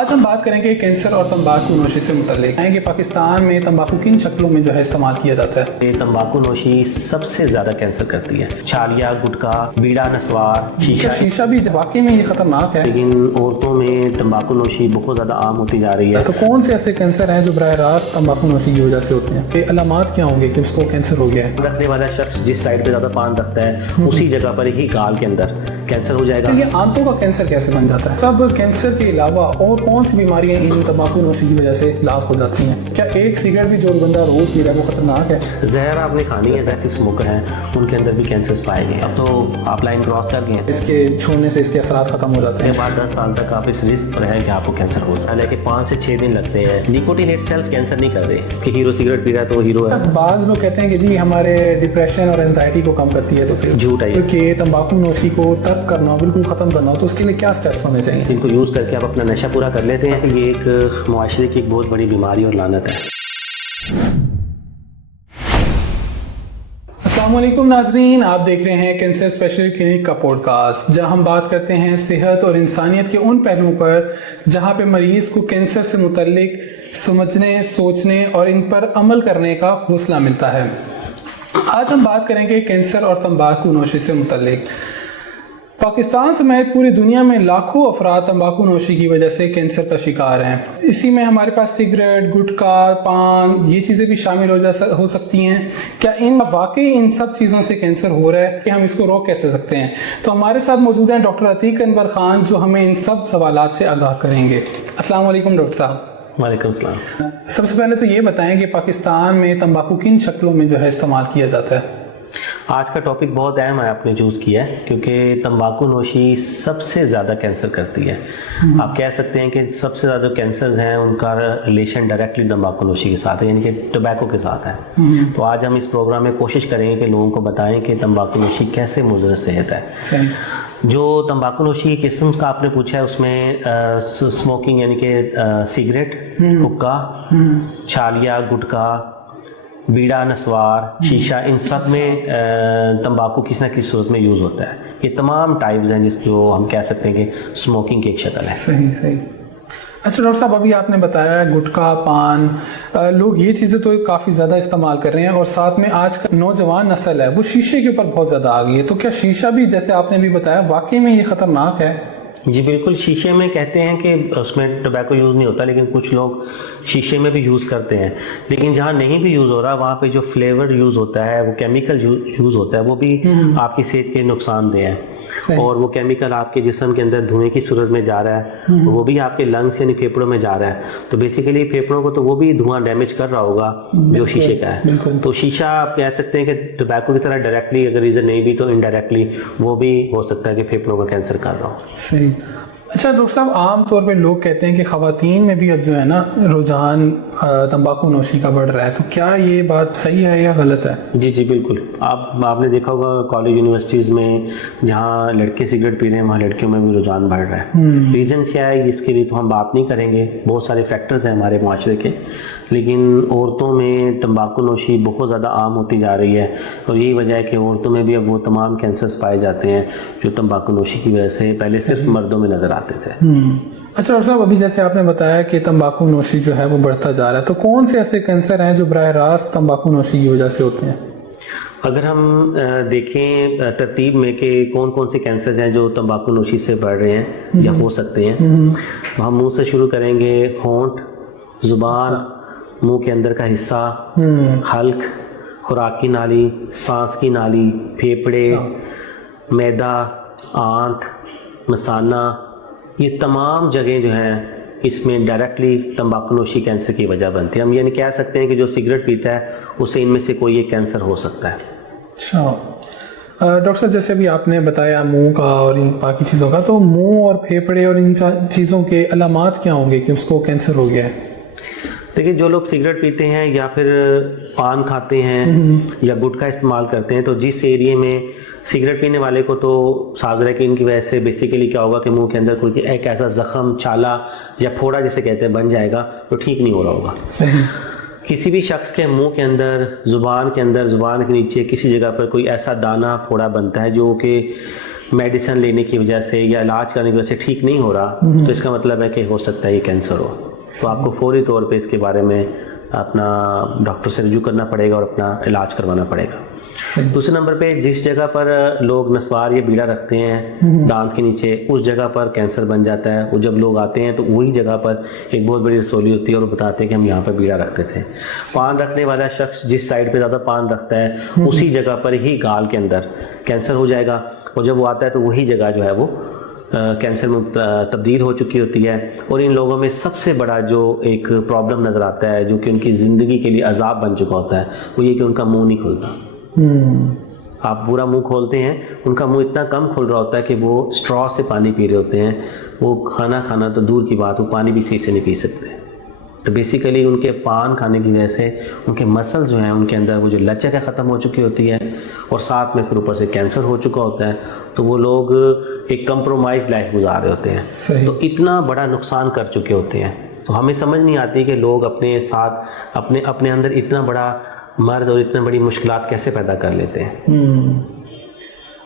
आज हम बात करेंगे कैंसर और तंबाकू नोशी से मुतल्लिक है कि पाकिस्तान में तंबाकू किन शक्लों में जो है इस्तेमाल किया जाता है। ये तंबाकू नोशी सबसे ज्यादा कैंसर करती है। छालिया, गुटखा, बीड़ा, नस्वार, शीशा भी वाकई में ये खतरनाक है, लेकिन औरतों में तंबाकू नोशी बहुत ज्यादा आम होती जा रही है। तो कौन से ऐसे कैंसर हैं जो बराह रास्त तंबाकू नोशी की वजह से होते हैं? ये अलामात क्या होंगे कि उसको कैंसर हो गया है? रखने वाला शख्स जिस साइड पे ज्यादा पान रखता है उसी जगह पर ही गाल के अंदर कैंसर हो जाएगा। तो ये आंतों का कैंसर कैसे बन जाता है? सब कैंसर के अलावा और कौन सी बीमारियां इन तंबाकू नोशी की वजह से लाभ हो जाती हैं? क्या एक सिगरेट भी जो बंदा रोज पी रहा है वो खतरनाक है? जहर आपने खानी है, जैसे स्मोकर हैं उनके अंदर भी कैंसर पाए गए। अब तो आप लाइन क्रॉस कर गए, इसके छोड़ने से इसके असरात खत्म हो जाते हैं। बाद 10 साल तक आप इस रिस्क पर हैं कि आपको कैंसर हो सकता है। लेकिन 5 से 6 दिन लगते हैं। निकोटीन इटसेल्फ कैंसर नहीं कर रहे कि हीरो सिगरेट पी रहा है तो हीरो है। बाज़ लोग कहते हैं कि जी हमारे डिप्रेशन और एंजाइटी को कम करती है, तो फिर झूठ है। क्योंकि तंबाकू नोशी को तर्क करना, बिल्कुल ख़त्म करना, तो उसके लिए क्या स्टेप्स होने चाहिए? इनको यूज़ करके आप अपना नशा पूरा कर लेते हैं। ये एक मुआशरे की एक बहुत बड़ी बीमारी और लानत है। अस्सलाम वालेकुम नाजरीन, आप देख रहे हैं कैंसर स्पेशल क्लिनिक का पॉडकास्ट, जहां हम बात करते हैं सेहत और इंसानियत के उन पहलुओं पर जहां पे मरीज को कैंसर से मुतल्लिक समझने, सोचने और इन पर अमल करने का हौसला मिलता है। आज हम बात करेंगे कैंसर और तंबाकू नोशी से मुतल्लिक। पाकिस्तान समेत पूरी दुनिया में लाखों अफराद तंबाकू नोशी की वजह से कैंसर का शिकार हैं। इसी में हमारे पास सिगरेट, गुटखा, पान, ये चीज़ें भी शामिल हो सकती हैं। क्या वाकई इन सब चीज़ों से कैंसर हो रहा है कि हम इसको रोक कैसे सकते हैं? तो हमारे साथ मौजूद हैं डॉक्टर अतीक अनवर खान, जो हमें इन सब सवालात से आगाह करेंगे। अस्सलाम वालेकुम डॉक्टर साहब। वालेकुम सलाम। सबसे पहले तो ये बताएं कि पाकिस्तान में तंबाकू किन शक्लों में जो है इस्तेमाल किया जाता है? आज का टॉपिक बहुत अहम है, आपने चूज़ किया है क्योंकि तंबाकू नोशी सबसे ज़्यादा कैंसर करती है। आप कह सकते हैं कि सबसे ज़्यादा जो कैंसर हैं उनका रिलेशन डायरेक्टली तंबाकू नोशी के साथ है, यानी कि टोबैको के साथ है। तो आज हम इस प्रोग्राम में कोशिश करेंगे कि लोगों को बताएं कि तंबाकू नोशी कैसे मुज़र सेहत है। जो तंबाकू नोशी की किस्म का आपने पूछा है उसमें स्मोकिंग यानी कि सिगरेट, हुक्का, छालिया, गुटखा, बीड़ा, नस्वार, शीशा, इन सब में तंबाकू किसी न किसी सूरत में यूज़ होता है। ये तमाम टाइप्स हैं जिसको हम कह सकते हैं कि स्मोकिंग की एक शक्ल है। सही सही। अच्छा डॉक्टर साहब, अभी आपने बताया गुटखा, पान, लोग ये चीज़ें तो काफ़ी ज़्यादा इस्तेमाल कर रहे हैं और साथ में आज का नौजवान नस्ल है वो शीशे के ऊपर बहुत ज़्यादा आ गई है। तो क्या शीशा भी, जैसे आपने भी बताया, वाकई में ये ख़तरनाक है? जी बिल्कुल। शीशे में कहते हैं कि उसमें टोबैको यूज़ नहीं होता, लेकिन कुछ लोग शीशे में भी यूज़ करते हैं। लेकिन जहाँ नहीं भी यूज़ हो रहा वहाँ पे जो फ्लेवर यूज़ होता है, वो केमिकल यूज़ होता है, वो भी आपकी सेहत के नुकसानदेह है। और वो केमिकल आपके जिस्म के अंदर धुएं की सूरत में जा रहा है, वो भी आपके लंग्स यानी फेफड़ों में जा रहा है। तो बेसिकली फेफड़ों को तो वो भी धुआं डैमेज कर रहा होगा जो शीशे का है। तो शीशा आप कह सकते हैं कि टोबैको की तरह डायरेक्टली अगर रीज़न नहीं भी तो इनडायरेक्टली वो भी हो सकता है कि फेफड़ों का कैंसर कर रहा हो। सही। अच्छा डॉक्टर साहब, आम तौर पे लोग कहते हैं कि ख़वातीन में भी अब जो है ना रुझान तंबाकू नोशी का बढ़ रहा है, तो क्या ये बात सही है या गलत है? जी जी बिल्कुल। आपने देखा होगा कॉलेज यूनिवर्सिटीज़ में जहाँ लड़के सिगरेट पी रहे हैं वहाँ लड़कियों में भी रुझान बढ़ रहा है। रीज़न क्या है इसके लिए तो हम बात नहीं करेंगे, बहुत सारे फैक्टर्स हैं हमारे माशरे के, लेकिन औरतों में तंबाकू नोशी बहुत ज़्यादा आम होती जा रही है। और यही वजह है कि औरतों में भी अब वो तमाम कैंसर्स पाए जाते हैं जो तंबाकू नोशी की वजह से पहले सिर्फ मर्दों में नज़र आते थे। अच्छा डॉक्टर साहब, अभी जैसे आपने बताया कि तंबाकू नोशी जो है वो बढ़ता जा रहा है, तो कौन से ऐसे कैंसर हैं जो बराह रास्त तंबाकू नोशी की वजह से होते हैं? अगर हम देखें तरतीब में कि कौन कौन से कैंसर हैं जो तंबाकू नोशी से बढ़ रहे हैं या हो सकते हैं, तो हम मुंह से शुरू करेंगे। होंठ, जुबान, मुंह के अंदर का हिस्सा, हल्क, खुराकी नाली, सांस की नाली, फेफड़े, मैदा, आंत, मसाना, ये तमाम जगह जो हैं इसमें डायरेक्टली तंबाकू नोशी कैंसर की वजह बनती है। हम ये नहीं कह सकते हैं कि जो सिगरेट पीता है उसे इनमें से कोई एक कैंसर हो सकता है। अच्छा डॉक्टर साहब, जैसे अभी आपने बताया मुंह का और इन बाकी चीज़ों का, तो मुंह और फेफड़े और इन चीज़ों के अलामात क्या होंगे कि उसको कैंसर हो गया है? देखिए, जो लोग सिगरेट पीते हैं या फिर पान खाते हैं या गुटखा इस्तेमाल करते हैं, तो जिस एरिया में सिगरेट पीने वाले को तो साज़ है कि इनकी वजह से बेसिकली क्या होगा कि मुंह के अंदर कोई एक ऐसा जख्म, छाला या फोड़ा जिसे कहते हैं बन जाएगा, तो ठीक नहीं हो रहा होगा। सही। किसी भी शख्स के मुंह के अंदर, जुबान के अंदर, जुबान के नीचे किसी जगह पर कोई ऐसा दाना, फोड़ा बनता है जो कि मेडिसिन लेने की वजह से या इलाज करने की वजह से ठीक नहीं हो रहा, तो इसका मतलब है कि हो सकता है ये कैंसर हो। तो आपको फौरी तौर पे इसके बारे में अपना डॉक्टर से रुजू करना पड़ेगा और अपना इलाज करवाना पड़ेगा। दूसरे नंबर पे जिस जगह पर लोग नस्वार या बीड़ा रखते हैं दांत के नीचे, उस जगह पर कैंसर बन जाता है। वो जब लोग आते हैं तो वही जगह पर एक बहुत बड़ी रसोली होती है और वो बताते हैं कि हम यहाँ पर बीड़ा रखते थे। पान रखने वाला शख्स जिस साइड पे ज़्यादा पान रखता है उसी जगह पर ही गाल के अंदर कैंसर हो जाएगा, और जब वो आता है तो वही जगह जो है वो कैंसर में तब्दील हो चुकी होती है। और इन लोगों में सबसे बड़ा जो एक प्रॉब्लम नज़र आता है, जो कि उनकी ज़िंदगी के लिए अजाब बन चुका होता है, वो ये कि उनका मुंह नहीं खुलता। आप पूरा मुंह खोलते हैं, उनका मुंह इतना कम खुल रहा होता है कि वो स्ट्रॉ से पानी पी रहे होते हैं। वो खाना खाना तो दूर की बात, वो पानी भी सही से नहीं पी सकते। तो बेसिकली उनके पान खाने की वजह से उनके मसल्स जो हैं उनके अंदर वो जो लचक है ख़त्म हो चुकी होती है, और साथ में फिर ऊपर से कैंसर हो चुका होता है। तो वो लोग एक कंप्रोमाइज लाइफ गुजार रहे होते हैं, तो इतना बड़ा नुकसान कर चुके होते हैं। तो हमें समझ नहीं आती कि लोग अपने साथ अपने अंदर इतना बड़ा मर्ज और इतनी बड़ी मुश्किलात कैसे पैदा कर लेते हैं।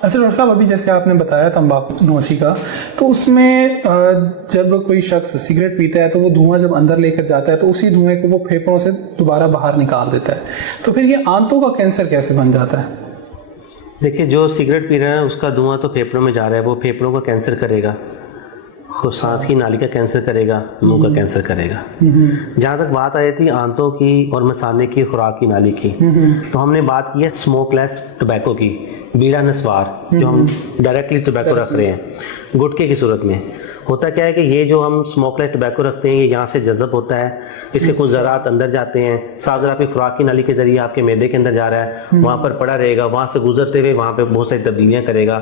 अच्छा डॉक्टर साहब, अभी जैसे आपने बताया तंबाकू नोशी का, तो उसमें जब कोई शख्स सिगरेट पीता है तो वो धुआं जब अंदर लेकर जाता है तो उसी धुएं को वो फेफड़ों से दोबारा बाहर निकाल देता है, तो फिर ये आंतों का कैंसर कैसे बन जाता है? देखिए, जो सिगरेट पी रहा है उसका धुआं तो फेफड़ों में जा रहा है, वो फेफड़ों का कैंसर करेगा, सांस की नाली का कैंसर करेगा, मुंह का कैंसर करेगा। जहाँ तक बात आई थी आंतों की और मसाने की, खुराक की नाली की, तो हमने बात की है स्मोकलेस टोबैको की, बीड़ा नस्वार, जो हम डायरेक्टली टोबैको रख रहे हैं गुटखे की सूरत में। होता क्या है कि ये जो हम स्मोकलेस टोबैको रखते हैं ये यहाँ से जज़ब होता है, इसके कुछ ज़रात अंदर जाते हैं, साथ ज़रा आपकी खुराक की नाली के जरिए आपके मैदे के अंदर जा रहा है, वहाँ पर पड़ा रहेगा, वहाँ से गुजरते हुए वहाँ पे बहुत सारी तब्दीलियाँ करेगा,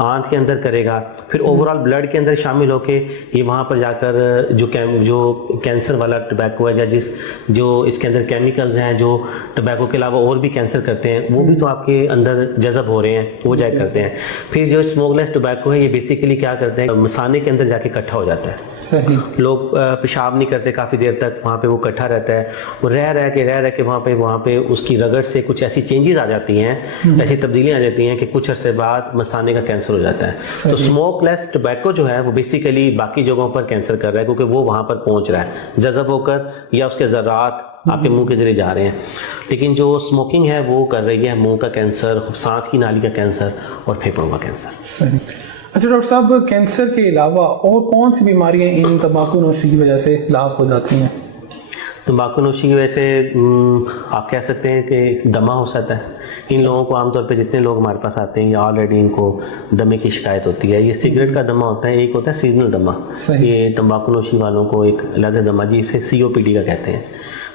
आंत के अंदर करेगा, फिर ओवरऑल ब्लड के अंदर शामिल होके ये वहाँ पर जाकर जो कैंसर वाला टोबैको है, या जो इसके अंदर केमिकल्स हैं जो टोबैको के अलावा और भी कैंसर करते हैं, वो भी तो आपके अंदर जज़ब हो रहे हैं, वो जाए करते हैं। फिर जो स्मोकलेस टोबैको है ये बेसिकली क्या करते हैं, मसाने के अंदर इकट्ठा हो जाता है। सही। लोग पेशाब नहीं करते काफ़ी देर तक, वहाँ पे वो इकट्ठा रहता है, वो रह के वहाँ पे उसकी रगड़ से कुछ ऐसी चेंजेस आ जाती हैं, ऐसी तब्दीलियाँ आ जाती हैं कि कुछ अर्से बाद मसाने का कैंसर हो जाता है। तो स्मोकलेस टोबैको जो है वो बेसिकली बाकी जगहों पर कैंसर कर रहा है, क्योंकि वो वहाँ पर पहुँच रहा है जज़ब होकर, या उसके ज़रात आपके मुंह के जरिए जा रहे हैं। लेकिन जो स्मोकिंग है वो कर रही है मुंह का कैंसर, सांस की नाली का कैंसर और फेफड़ों का कैंसर। सही। अच्छा डॉक्टर साहब, कैंसर के अलावा और कौन सी बीमारियां इन तंबाकू नोशी की वजह से लाभ हो जाती हैं? तंबाकू नोशी की वजह से आप कह सकते हैं कि दमा हो सकता है। इन लोगों को आमतौर पे जितने लोग हमारे पास आते हैं या ऑलरेडी इनको दमे की शिकायत होती है। ये सिगरेट का दमा होता है, एक होता है सीजनल दमा, ये तंबाकू नोशी वालों को एक अलग दमा, जिसे COPD का कहते हैं।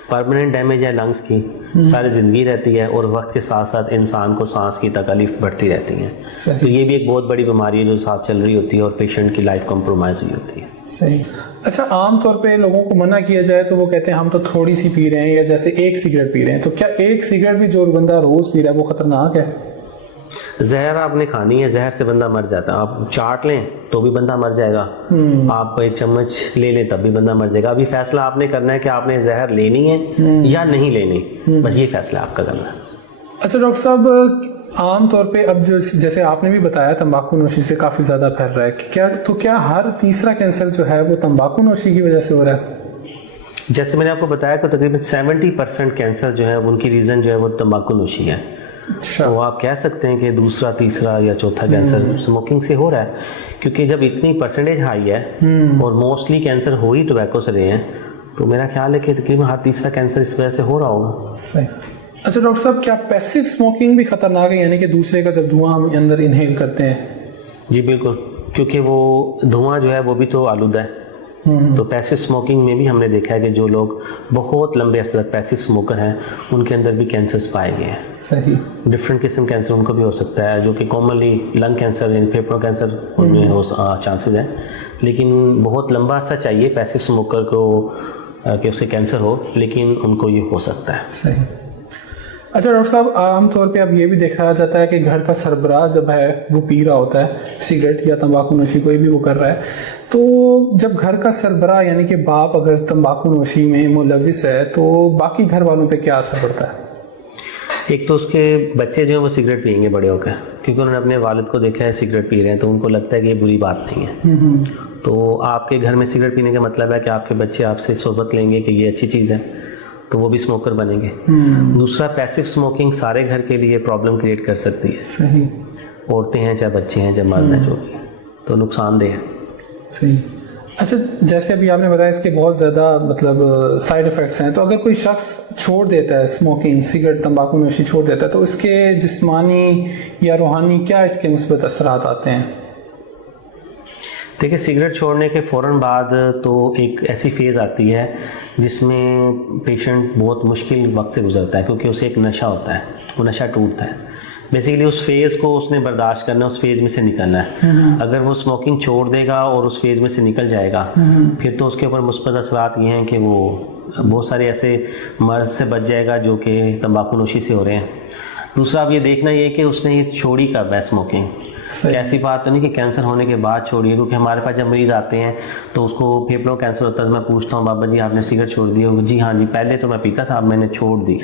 परमानेंट डैमेज है लंग्स की, सारी ज़िंदगी रहती है, और वक्त के साथ साथ इंसान को सांस की तकलीफ बढ़ती रहती है। तो ये भी एक बहुत बड़ी बीमारी है जो साथ चल रही होती है और पेशेंट की लाइफ कॉम्प्रोमाइज़ हुई होती है। सही। अच्छा, आम तौर पे लोगों को मना किया जाए तो वो कहते हैं हम तो थोड़ी सी पी रहे हैं, या जैसे एक सिगरेट पी रहे हैं, तो क्या एक सिगरेट भी जो बंदा रोज़ पी रहा है वो ख़तरनाक है? जहर आपने खानी है, जहर से बंदा मर जाता है। आप चाट लें तो भी बंदा मर जाएगा, आप एक चम्मच ले लें तब भी बंदा मर जाएगा। अभी फैसला आपने करना है कि आपने जहर लेनी है या नहीं लेनी, बस ये फैसला आपका करना है। अच्छा डॉक्टर साहब, आम तौर पे अब जो जैसे आपने भी बताया तंबाकू नोशी से काफ़ी ज़्यादा फैल रहा है, क्या हर तीसरा कैंसर जो है वो तंबाकू नोशी की वजह से हो रहा है? जैसे मैंने आपको बताया तो तकरीबन 70% कैंसर जो है उनकी रीज़न जो है वो तंबाकू नोशी है। अच्छा। तो आप कह सकते हैं कि दूसरा, तीसरा या चौथा कैंसर स्मोकिंग से हो रहा है, क्योंकि जब इतनी परसेंटेज हाई है और मोस्टली कैंसर हो ही टोबैको से रहे हैं, तो मेरा ख्याल है कि तकरीबन हर तीसरा कैंसर इस वजह से हो रहा होगा। सही। अच्छा डॉक्टर साहब, क्या पैसिव स्मोकिंग भी खतरनाक है, यानी कि दूसरे का जब धुआं हम अंदर इनहेल करते हैं? जी बिल्कुल, क्योंकि वो धुआं जो है वो भी तो आलूदा है। तो पैसिव स्मोकिंग में भी हमने देखा है कि जो लोग बहुत लंबे अर्से तक पैसिव स्मोकर हैं उनके अंदर भी कैंसर्स पाए गए हैं। सही। डिफरेंट किस्म कैंसर उनको भी हो सकता है, जो कि कॉमनली लंग कैंसर यानी फेफड़ों कैंसर उनमें हो चांसेस हैं, लेकिन बहुत लंबा अर्सा चाहिए पैसिव स्मोकर को कि उसके कैंसर हो, लेकिन उनको ये हो सकता है। सही। अच्छा डॉक्टर साहब, आमतौर पे अब ये भी देखा जाता है कि घर का सरबराह जब है वो पी रहा होता है सिगरेट या तंबाकू नोशी, कोई भी वो कर रहा है, तो जब घर का सरबराह यानी कि बाप अगर तंबाकू नोशी में मुलविस है तो बाकी घर वालों पे क्या असर पड़ता है? एक तो उसके बच्चे जो हैं वो सिगरेट पियेंगे बड़े होकर, क्योंकि उन्होंने अपने वालिद को देखा है सिगरेट पी रहे हैं, तो उनको लगता है कि ये बुरी बात नहीं है। तो आपके घर में सिगरेट पीने का मतलब है कि आपके बच्चे आपसे सोबत लेंगे कि ये अच्छी चीज़ है, तो वो भी स्मोकर बनेंगे। दूसरा, पैसिव स्मोकिंग सारे घर के लिए प्रॉब्लम क्रिएट कर सकती है। सही। औरतें हैं चाहे बच्चे हैं चाहे मर्द हैं, जो भी है, तो नुकसानदेह है। सही। अच्छा, जैसे अभी आपने बताया इसके बहुत ज़्यादा मतलब साइड इफ़ेक्ट्स हैं, तो अगर कोई शख्स छोड़ देता है स्मोकिंग, सिगरेट, तंबाकू नोशी छोड़ देता है, तो इसके जिस्मानी या रूहानी क्या इसके मुस्बत असरात आते हैं? देखिए, सिगरेट छोड़ने के फ़ौरन बाद तो एक ऐसी फेज़ आती है जिसमें पेशेंट बहुत मुश्किल वक्त से गुजरता है, क्योंकि उसे एक नशा होता है, वो नशा टूटता है। बेसिकली उस फेज़ को उसने बर्दाश्त करना है, उस फेज़ में से निकलना है। अगर वो स्मोकिंग छोड़ देगा और उस फेज़ में से निकल जाएगा, फिर तो उसके ऊपर मुस्बत असरात ये हैं कि वो बहुत सारे ऐसे मर्ज़ से बच जाएगा जो कि तंबाकू नोशी से हो रहे हैं। दूसरा, अब ये देखना ये कि उसने ये छोड़ी कब है स्मोकिंग। ऐसी बात तो नहीं कि कैंसर होने के बाद छोड़िए, क्योंकि हमारे पास जब मरीज आते हैं तो उसको फेफड़ों कैंसर होता है, तो मैं पूछता हूँ बाबा जी आपने सिगरेट छोड़ दी? जी हाँ जी, पहले तो मैं पीता था, अब मैंने छोड़ दी।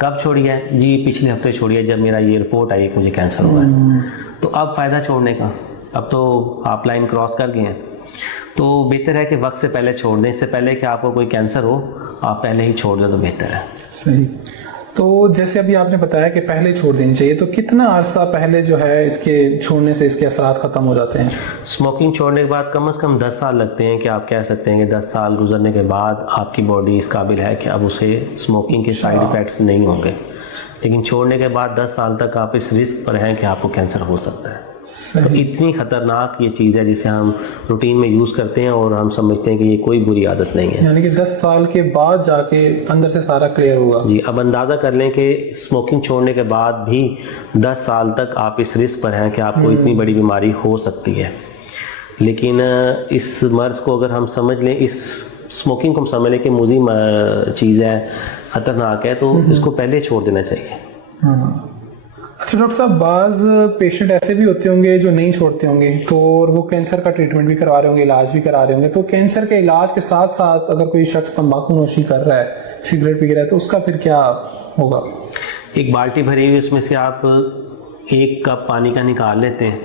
कब छोड़ी है? जी पिछले हफ्ते छोड़ी है, जब मेरा ये रिपोर्ट आई कि मुझे कैंसर हुआ है। तो अब फ़ायदा छोड़ने का, अब तो आप लाइन क्रॉस कर गए हैं, तो बेहतर है कि वक्त से पहले छोड़ दें। इससे पहले कि आपको कोई कैंसर हो, आप पहले ही छोड़ दें तो बेहतर है। सही। तो जैसे अभी आपने बताया कि पहले छोड़ देनी चाहिए, तो कितना अरसा पहले जो है इसके छोड़ने से इसके असरात ख़त्म हो जाते हैं? स्मोकिंग छोड़ने के बाद कम से कम 10 साल लगते हैं कि आप कह सकते हैं कि 10 साल गुजरने के बाद आपकी बॉडी इस काबिल है कि अब उसे स्मोकिंग के साइड इफ़ेक्ट्स नहीं होंगे। लेकिन छोड़ने के बाद 10 साल तक आप इस रिस्क पर हैं कि आपको कैंसर हो सकता है। तो इतनी ख़तरनाक ये चीज़ है जिसे हम रूटीन में यूज़ करते हैं और हम समझते हैं कि ये कोई बुरी आदत नहीं है। यानी कि 10 साल के बाद जाके अंदर से सारा क्लियर होगा। जी, अब अंदाज़ा कर लें कि स्मोकिंग छोड़ने के बाद भी 10 साल तक आप इस रिस्क पर हैं कि आपको इतनी बड़ी बीमारी हो सकती है। लेकिन इस मर्ज़ को अगर हम समझ लें, इस स्मोकिंग को हम समझ लें कि मुज़ी चीज़ है, ख़तरनाक है, तो इसको पहले छोड़ देना चाहिए। हाँ। अच्छा डॉक्टर साहब, बाज़ पेशेंट ऐसे भी होते होंगे जो नहीं छोड़ते होंगे, तो वो कैंसर का ट्रीटमेंट भी करवा रहे होंगे, इलाज भी करा रहे होंगे, तो कैंसर के इलाज के साथ साथ अगर कोई शख्स तंबाकू नोशी कर रहा है, सिगरेट पी रहा है, तो उसका फिर क्या होगा? एक बाल्टी भरी हुई, उसमें से आप 1 कप पानी का निकाल लेते हैं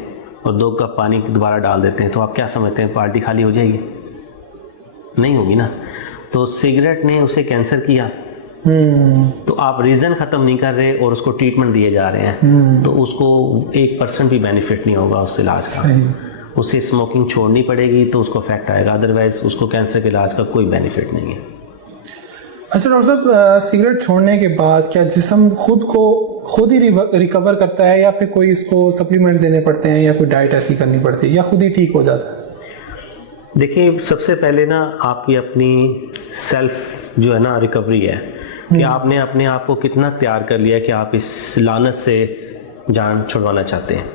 और 2 कप पानी दोबारा डाल देते हैं, तो आप क्या समझते हैं बाल्टी खाली हो जाएगी? नहीं होगी ना। तो सिगरेट ने उसे कैंसर किया, तो आप रीज़न ख़त्म नहीं कर रहे और उसको ट्रीटमेंट दिए जा रहे हैं, तो उसको 1% भी बेनिफिट नहीं होगा उस इलाज का। उसे स्मोकिंग छोड़नी पड़ेगी तो उसको इफेक्ट आएगा, अदरवाइज उसको कैंसर के इलाज का कोई बेनिफिट नहीं है। अच्छा डॉक्टर साहब, सिगरेट छोड़ने के बाद क्या जिस्म खुद ही रिकवर करता है, या फिर कोई इसको सप्लीमेंट्स देने पड़ते हैं, या कोई डाइट ऐसी करनी पड़ती है, या खुद ही ठीक हो जाता है? देखिए, सबसे पहले ना आपकी अपनी सेल्फ जो है ना रिकवरी है कि आपने अपने आप को कितना तैयार कर लिया कि आप इस लानत से जान छुड़वाना चाहते हैं।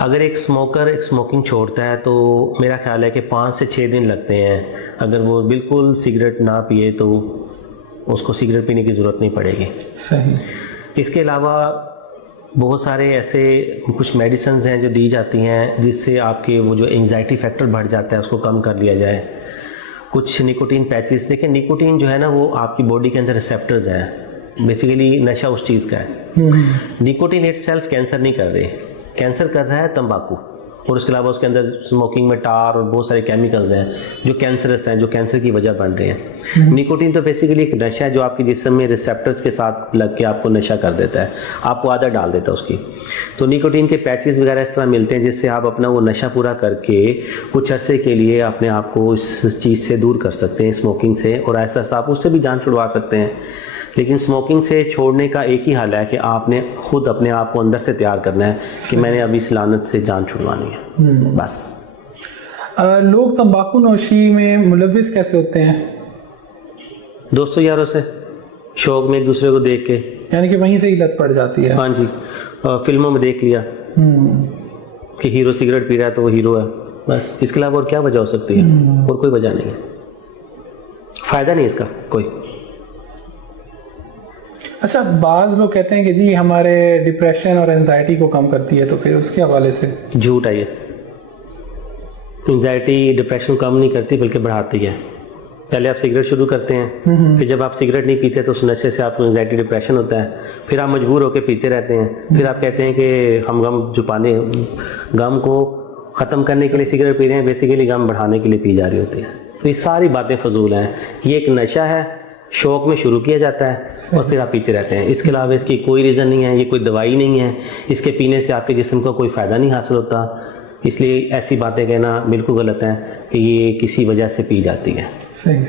अगर एक स्मोकर एक स्मोकिंग छोड़ता है तो मेरा ख्याल है कि 5 से 6 दिन लगते हैं। अगर वो बिल्कुल सिगरेट ना पिए तो उसको सिगरेट पीने की ज़रूरत नहीं पड़ेगी। सही। इसके अलावा बहुत सारे ऐसे कुछ मेडिसिन्स हैं जो दी जाती हैं जिससे आपके वो जो एंजाइटी फैक्टर बढ़ जाता है उसको कम कर लिया जाए। कुछ निकोटीन पैचेस, देखिए निकोटीन जो है ना वो आपकी बॉडी के अंदर रिसेप्टर्स हैं, बेसिकली नशा उस चीज़ का है। निकोटीन इटसेल्फ कैंसर नहीं कर रहे, कैंसर कर रहा है तंबाकू, और उसके अलावा उसके अंदर स्मोकिंग में टार और बहुत सारे केमिकल्स हैं जो कैंसरस हैं, जो कैंसर की वजह बन रहे हैं। निकोटीन तो बेसिकली एक नशा है जो आपके जिस्म में रिसेप्टर्स के साथ लग के आपको नशा कर देता है, आपको आदत डाल देता है उसकी। तो निकोटीन के पैचेस वगैरह इस तरह मिलते हैं जिससे आप अपना वो नशा पूरा करके कुछ अरसे के लिए अपने आप को इस चीज़ से दूर कर सकते हैं, स्मोकिंग से, और ऐसा आप उससे भी जान छुड़वा सकते हैं। लेकिन स्मोकिंग से छोड़ने का एक ही हल है कि आपने खुद अपने आप को अंदर से तैयार करना है कि मैंने अभी इस लानत से जान छुड़वानी है, बस। लोग तंबाकू नोशी में मुलविस कैसे होते हैं? दोस्तों यारों से, शौक में एक दूसरे को देख के, यानी कि वहीं से ही लत पड़ जाती है। हाँ जी, फिल्मों में देख लिया कि हीरो सिगरेट पी रहा है तो वो हीरो है, बस। इसके अलावा और क्या वजह हो सकती है? और कोई वजह नहीं है, फ़ायदा नहीं इसका कोई। अच्छा, बाज़ लोग कहते हैं कि जी हमारे डिप्रेशन और एंजाइटी को कम करती है, तो फिर उसके हवाले से? झूठ है ये। एंजाइटी डिप्रेशन कम नहीं करती बल्कि बढ़ाती है। पहले आप सिगरेट शुरू करते हैं, फिर जब आप सिगरेट नहीं पीते तो उस नशे से आपको एंजाइटी डिप्रेशन होता है, फिर आप मजबूर होकर पीते रहते हैं, फिर आप कहते हैं कि हम गम को ख़त्म करने के लिए सिगरेट पी रहे हैं, बेसिकली गम बढ़ाने के लिए पी जा रही होती है। तो ये सारी बातें फजूल हैं। ये एक नशा है, शौक में शुरू किया जाता है और फिर आप पीते रहते हैं। इसके अलावा इसकी कोई रीज़न नहीं है, ये कोई दवाई नहीं है, इसके पीने से आपके जिस्म को कोई फ़ायदा नहीं हासिल होता। इसलिए ऐसी बातें कहना बिल्कुल गलत है कि ये किसी वजह से पी जाती है। सही।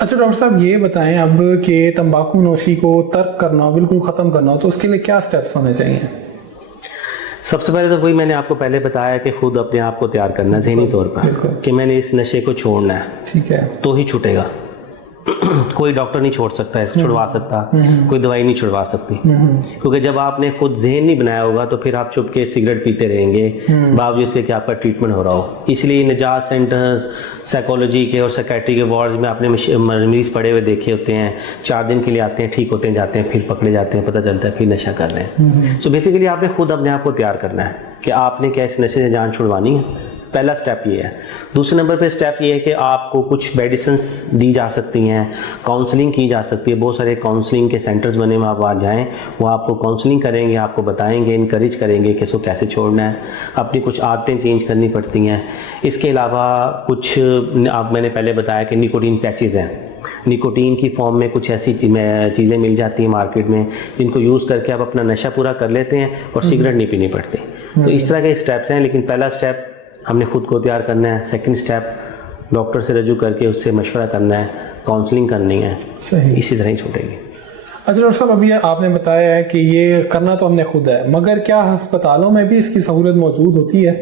अच्छा डॉक्टर साहब, ये बताएं अब कि तंबाकू नोशी को तर्क करना हो, बिल्कुल ख़त्म करना हो, तो उसके लिए क्या स्टेप्स होने चाहिए? सबसे पहले तो वही मैंने आपको पहले बताया कि खुद अपने आप को तैयार करना है ज़हनी तौर पर कि मैंने इस नशे को छोड़ना है, ठीक है, तो ही छूटेगा। कोई डॉक्टर नहीं छोड़ सकता है, छुड़वा सकता, कोई दवाई नहीं छुड़वा सकती, क्योंकि जब आपने खुद ज़हन नहीं बनाया होगा तो फिर आप चुप के सिगरेट पीते रहेंगे बावजूद इसके कि आपका ट्रीटमेंट हो रहा हो। इसलिए निजात सेंटर्स, साइकोलॉजी के और साइकेट्री के वार्ड में आपने मरीज पड़े हुए देखे होते हैं, 4 दिन के लिए आते हैं, ठीक होते हैं, जाते हैं, फिर पकड़े जाते हैं, पता चलता है फिर नशा कर रहे हैं। सो बेसिकली आपने खुद अपने आप को तैयार करना है कि आपने क्या इस नशे से जान छुड़वानी है। पहला स्टेप ये है। दूसरे नंबर पे स्टेप ये है कि आपको कुछ मेडिसिन्स दी जा सकती हैं, काउंसलिंग की जा सकती है। बहुत सारे काउंसलिंग के सेंटर्स बने हुए, आप वहाँ जाएँ, वो आपको काउंसलिंग करेंगे, आपको बताएंगे, इनकरेज करेंगे कि इसको कैसे छोड़ना है, अपनी कुछ आदतें चेंज करनी पड़ती हैं। इसके अलावा कुछ मैंने पहले बताया कि निकोटीन पैचेज़ हैं, निकोटीन की फॉर्म में कुछ ऐसी चीज़ें मिल जाती हैं मार्केट में जिनको यूज़ करके आप अपना नशा पूरा कर लेते हैं और सिगरेट नहीं पीनी पड़ती। तो इस तरह के स्टेप्स हैं, लेकिन पहला स्टेप हमने खुद को तैयार करना है। सेकंड स्टेप डॉक्टर से रजू करके उससे मशवरा करना है, काउंसलिंग करनी है। सही। इसी तरह ही छूटेगी। अच्छा डॉक्टर साहब, अभी आपने बताया है कि ये करना तो हमने खुद है, मगर क्या अस्पतालों में भी इसकी सहूलत मौजूद होती है?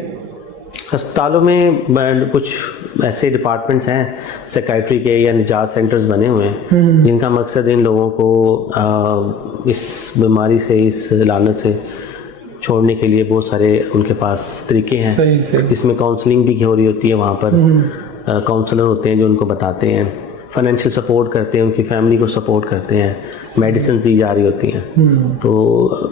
अस्पतालों में कुछ ऐसे डिपार्टमेंट्स हैं साइकेट्री के या निजात सेंटर्स बने हुए हैं जिनका मकसद इन लोगों को इस बीमारी से, इस लानत से छोड़ने के लिए बहुत सारे उनके पास तरीके हैं। सही सही। जिसमें काउंसलिंग भी हो रही होती है, वहाँ पर काउंसलर होते हैं जो उनको बताते हैं, फाइनेंशियल सपोर्ट करते हैं, उनकी फैमिली को सपोर्ट करते हैं, मेडिसिन दी जा रही होती हैं। तो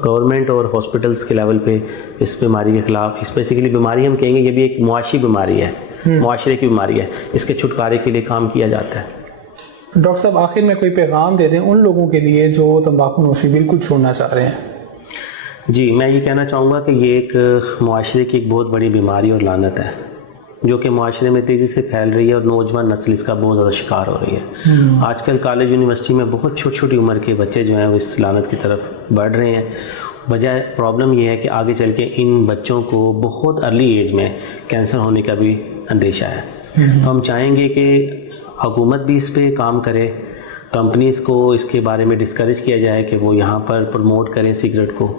गवर्नमेंट और हॉस्पिटल्स के लेवल पे इस बीमारी के खिलाफ, इस बेसिकली बीमारी हम कहेंगे ये भी एक मुआशी बीमारी है, मुआशरे की बीमारी है, इसके छुटकारे के लिए काम किया जाता है। डॉक्टर साहब, आखिर में कोई पैगाम दे दें उन लोगों के लिए जो तंबाकू नोशी बिल्कुल छोड़ना चाह रहे हैं। जी, मैं ये कहना चाहूँगा कि ये एक मुआशरे की एक बहुत बड़ी बीमारी और लानत है जो कि मुआशरे में तेज़ी से फैल रही है और नौजवान नस्ल इसका बहुत ज़्यादा शिकार हो रही है। आजकल कॉलेज यूनिवर्सिटी में बहुत छोटी छोटी उम्र के बच्चे जो हैं वो इस लानत की तरफ बढ़ रहे हैं। वजह प्रॉब्लम ये है कि आगे चल के इन बच्चों को बहुत अर्ली एज में कैंसर होने का भी अंदेशा है। तो हम चाहेंगे कि हुकूमत भी इस पर काम करे, कंपनीज़ को इसके बारे में डिस्करेज किया जाए कि वो यहाँ पर प्रमोट करें सिगरेट को,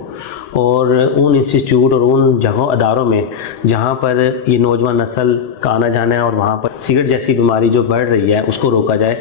और उन इंस्टीट्यूट और उन जगहों अदारों में जहाँ पर ये नौजवान नस्ल का आना जाना है और वहाँ पर सिगरेट जैसी बीमारी जो बढ़ रही है उसको रोका जाए,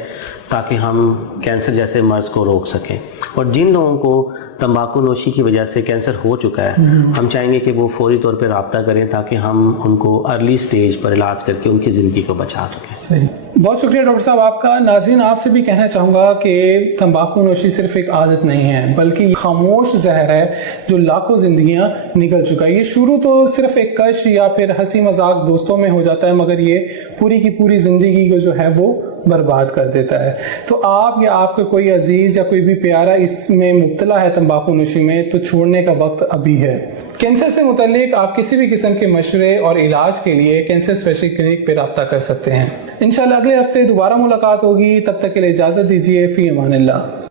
ताकि हम कैंसर जैसे मर्ज़ को रोक सकें। और जिन लोगों को तंबाकू नोशी की वजह से कैंसर हो चुका है, हम चाहेंगे कि वो फौरी तौर पर रब्ता करें ताकि हम उनको अर्ली स्टेज पर इलाज करके उनकी ज़िंदगी को बचा सकें। सही, बहुत शुक्रिया डॉक्टर साहब आपका। नाज़रीन, आपसे भी कहना चाहूँगा कि तंबाकू नोशी सिर्फ एक आदत नहीं है, बल्कि खामोश जहर है जो लाखों ज़िंदगियाँ निकल चुका है। ये शुरू तो सिर्फ एक कश या फिर हंसी मजाक दोस्तों में हो जाता है, मगर ये पूरी की पूरी ज़िंदगी को जो है वो बर्बाद कर देता है। तो आप या आपका कोई अजीज़ या कोई भी प्यारा इसमें मुब्तला है तंबाकू नोशी में, तो छोड़ने का वक्त अभी है। कैंसर से मुतालिक आप किसी भी किस्म के मशवरे और इलाज के लिए कैंसर स्पेशलिस्ट क्लिनिक पर रब्ता कर सकते हैं। इंशाल्लाह अगले हफ्ते दोबारा मुलाकात होगी, तब तक के लिए इजाज़त दीजिए। फ़ी अमानिल्लाह।